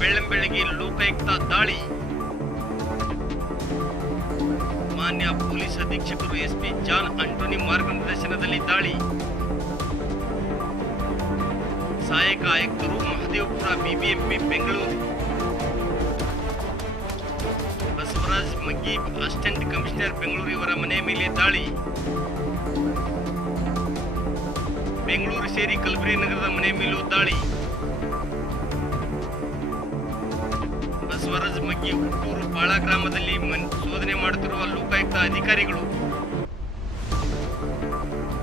ಬೆಳ್ಳಂಬೆಳಗ್ಗೆ ಲೋಕಾಯುಕ್ತ ದಾಳಿ. ಮಾನ್ಯ police ಅಧೀಕ್ಷಕರು SP John Antony ಮಾರ್ಗದರ್ಶನದಲ್ಲಿ ದಾಳಿ. ಸಹಾಯಕ ಆಯುಕ್ತರು ಮಹದೇವಪುರ ಬಿಬಿಎಂಪಿ ಬೆಂಗಳೂರು. ಬಸವರಾಜ್ ಮಗ್ಗಿ ಅಸಿಸ್ಟೆಂಟ್ ಕಮಿಷನರ್ ಬೆಂಗಳೂರು ಇವರ ಮನೆ ಮೇಲೆ ದಾಳಿ. ಬೆಂಗಳೂರು ಸೇರಿ ಕಲಬುರಗಿ ನಗರದ ಮನೆ ಮೇಲೂ ದಾಳಿ. ಬಸವರಾಜ್ ಮಗ್ಗಿ ಹುಟ್ಟೂರು ಬಾಳ ಗ್ರಾಮದಲ್ಲಿ ಶೋಧನೆ ಮಾಡುತ್ತಿರುವ ಲೋಕಾಯುಕ್ತ ಅಧಿಕಾರಿಗಳು.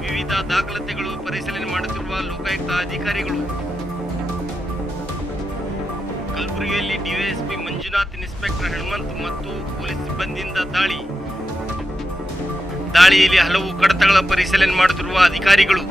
ವಿವಿಧ ದಾಖಲಾತಿಗಳು ಪರಿಶೀಲನೆ ಮಾಡುತ್ತಿರುವ ಲೋಕಾಯುಕ್ತ ಅಧಿಕಾರಿಗಳು. ಕಲಬುರಗಿಯಲ್ಲಿ ಡಿವೈಎಸ್ಪಿ ಮಂಜುನಾಥ್, ಇನ್ಸ್ಪೆಕ್ಟರ್ ಹನುಮಂತ್ ಮತ್ತು ಪೊಲೀಸ್ ಸಿಬ್ಬಂದಿಯಿಂದ ದಾಳಿ. ದಾಳಿಯಲ್ಲಿ ಹಲವು ಕಡತಗಳ ಪರಿಶೀಲನೆ ಮಾಡುತ್ತಿರುವ ಅಧಿಕಾರಿಗಳು.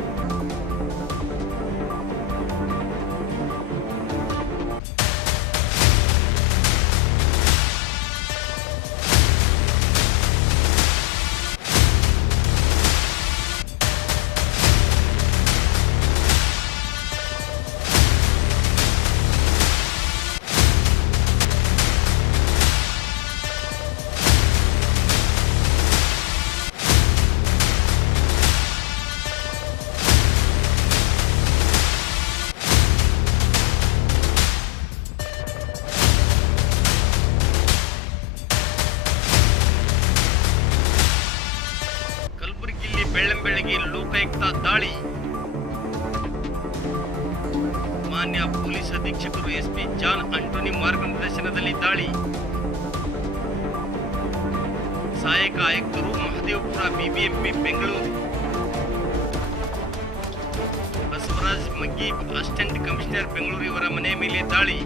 ಬೆಳ್ಳಂಬೆಳಗ್ಗೆ ಲೋಕಾಯುಕ್ತ ದಾಳಿ. ಮಾನ್ಯ ಪೊಲೀಸ್ ಅಧೀಕ್ಷಕರು ಎಸ್ಪಿ ಜಾನ್ ಆಂಟೋನಿ ಮಾರ್ಗದರ್ಶನದಲ್ಲಿ ದಾಳಿ. ಸಹಾಯಕ ಆಯುಕ್ತರು ಮಹದೇವಪುರ ಬಿಬಿಎಂಪಿ ಬೆಂಗಳೂರು. ಬಸವರಾಜ್ ಮಗ್ಗಿ ಅಸಿಸ್ಟೆಂಟ್ ಕಮಿಷನರ್ ಬೆಂಗಳೂರು ಇವರ ಮನೆ ಮೇಲೆ ದಾಳಿ.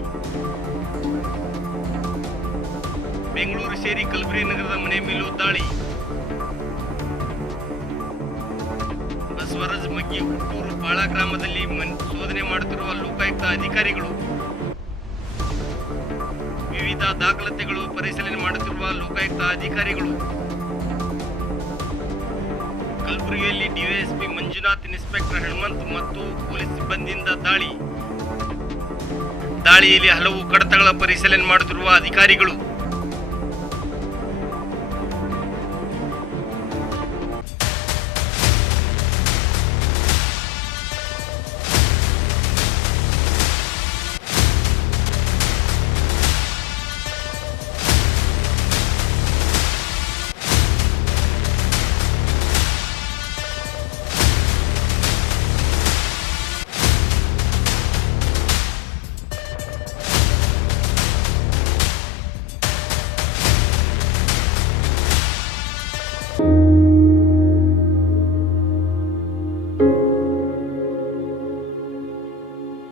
ಬೆಂಗಳೂರು ಸೇರಿ ಕಲಬುರಗಿ ನಗರದ ಮನೆ ಮೇಲೂ ದಾಳಿ. ಬಸವರಾಜ್ ಮಗ್ಗಿ ಹುಟ್ಟೂರು ಬಾಳ ಗ್ರಾಮದಲ್ಲಿ ಶೋಧನೆ ಮಾಡುತ್ತಿರುವ ಲೋಕಾಯುಕ್ತ ಅಧಿಕಾರಿಗಳು. ವಿವಿಧ ದಾಖಲಾತಿಗಳು ಪರಿಶೀಲನೆ ಮಾಡುತ್ತಿರುವ ಲೋಕಾಯುಕ್ತ ಅಧಿಕಾರಿಗಳು. ಕಲಬುರಗಿಯಲ್ಲಿ ಡಿವೈಎಸ್ಪಿ ಮಂಜುನಾಥ್, ಇನ್ಸ್ಪೆಕ್ಟರ್ ಹನುಮಂತ್ ಮತ್ತು ಪೊಲೀಸ್ ಸಿಬ್ಬಂದಿಯಿಂದ ದಾಳಿ. ದಾಳಿಯಲ್ಲಿ ಹಲವು ಕಡತಗಳ ಪರಿಶೀಲನೆ ಮಾಡುತ್ತಿರುವ ಅಧಿಕಾರಿಗಳು.